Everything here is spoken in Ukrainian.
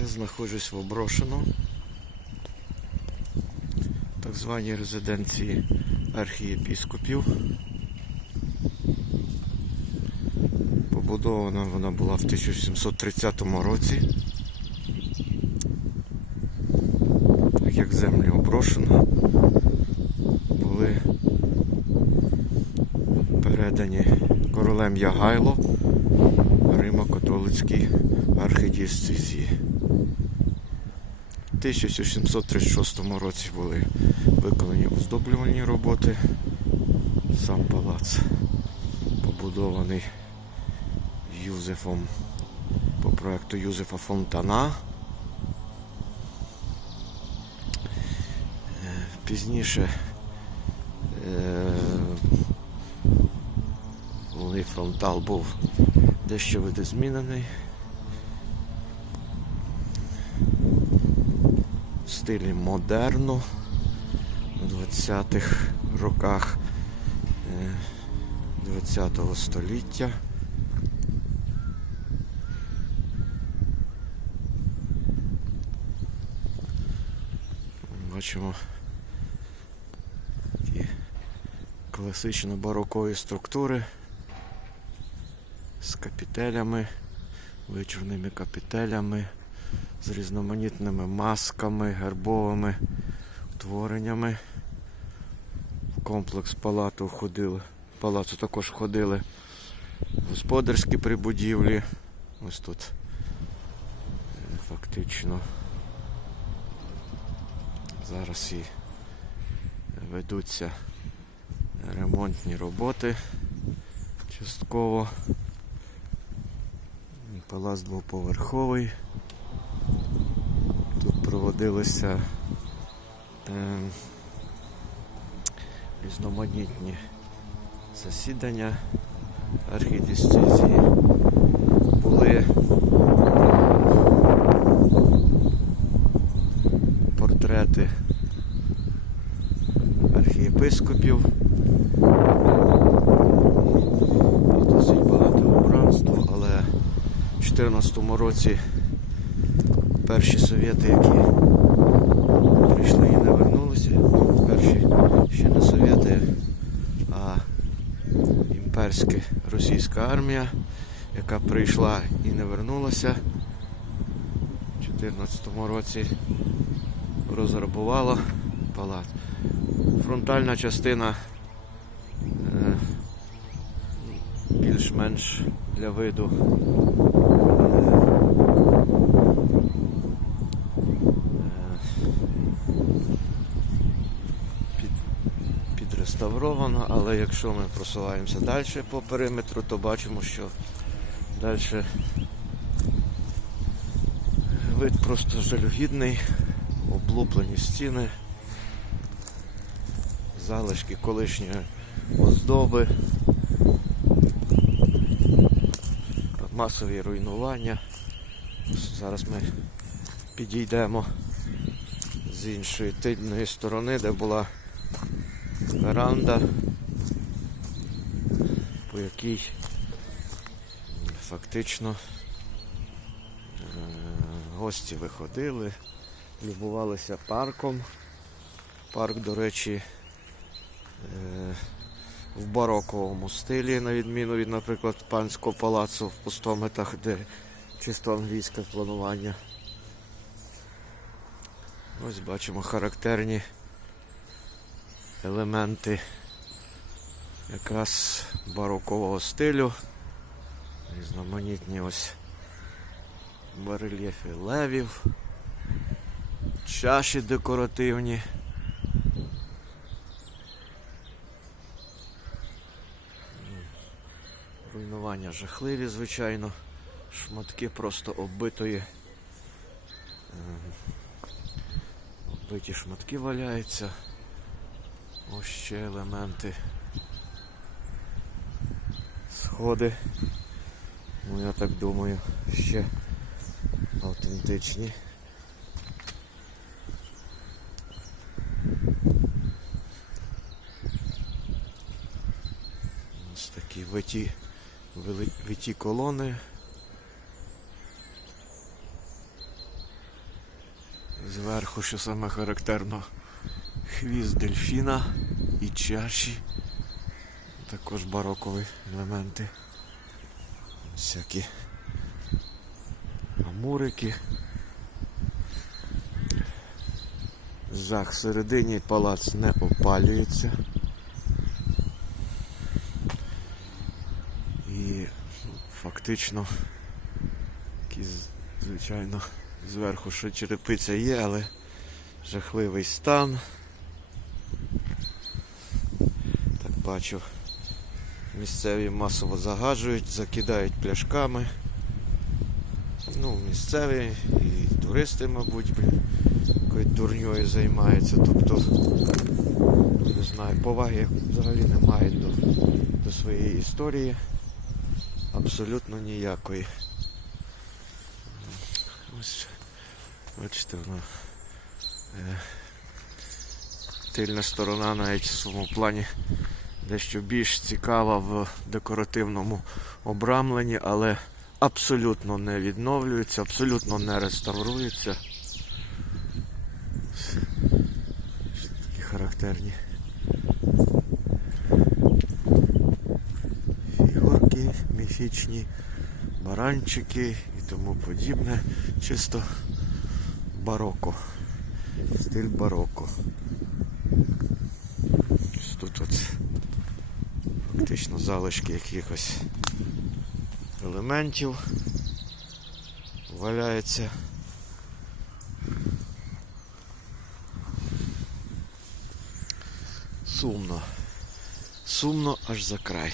Я знаходжусь в Оброшено, так званій резиденції архієпіскопів. Побудована вона була в 1730 році. Так як землі Оброшено були передані королем Ягайло Римо-католицькій архидієцезії. У 1736 році були виконані оздоблювальні роботи. Сам палац побудований Юзефом по проекту Юзефа Фонтана. Е, Пізніше е, головний фронтал був дещо видозмінений. Стилі модерну у 20-х роках е, 20-го століття. Бачимо такі класично барокові структури з капітелями, вичорними капітелями, з різноманітними масками, гербовими утвореннями. В комплекс палату входили, палацу також входили господарські прибудівлі. Ось тут е, фактично зараз і ведуться ремонтні роботи частково. Палац двоповерховий. Проводилися е, різноманітні засідання архідістезії. Були портрети архієпископів. Досить багато убранства, але в 2014 році перші совєти, які прийшли і не вернулися, ну, перші ще не совєти, а імперська російська армія, яка прийшла і не вернулася в 2014 році, розграбувала палац. Фронтальна частина е, більш-менш для виду. Підреставровано, але якщо ми просуваємося далі по периметру, то бачимо, що далі вид просто жалюгідний, облуплені стіни, залишки колишньої оздоби. масові руйнування. Зараз ми підійдемо з іншої тильної сторони, де була веранда, по якій фактично е, гості виходили, любувалися парком. Парк, до речі, е, в бароковому стилі, на відміну від, наприклад, панського палацу в пустомитах, де чисто англійське планування. Ось бачимо характерні елементи якраз барокового стилю. Різноманітні ось барельєфи левів, чаші декоративні. Руйнування жахливі, звичайно. Шматки просто оббитої. е, Оббиті шматки валяються. Ось ще елементи. Сходи. Ну я так думаю, ще автентичні. Ось такі виті, виті колони. Зверху, що саме характерно хвіст дельфіна і чаші. Також барокові елементи. Всякі амурики. Жах всередині палац не опалюється. І ну, фактично, якісь, звичайно, зверху ще черепиця є, але жахливий стан. Так бачу, місцеві масово загаджують, закидають пляшками. Ну, місцеві і туристи, мабуть, якою дурньою займаються. Тобто, не знаю, поваги взагалі не мають до, до своєї історії. Абсолютно ніякої. Ось, бачите, воно. Е, тильна сторона навіть в своєму плані дещо більш цікава в декоративному обрамленні, але абсолютно не відновлюється, абсолютно не реставрується. Такі характерні фігурки міфічні, баранчики і тому подібне. Чисто бароко. Стиль бароко. Тут от фактично залишки якихось елементів валяється. Сумно. Сумно аж за край.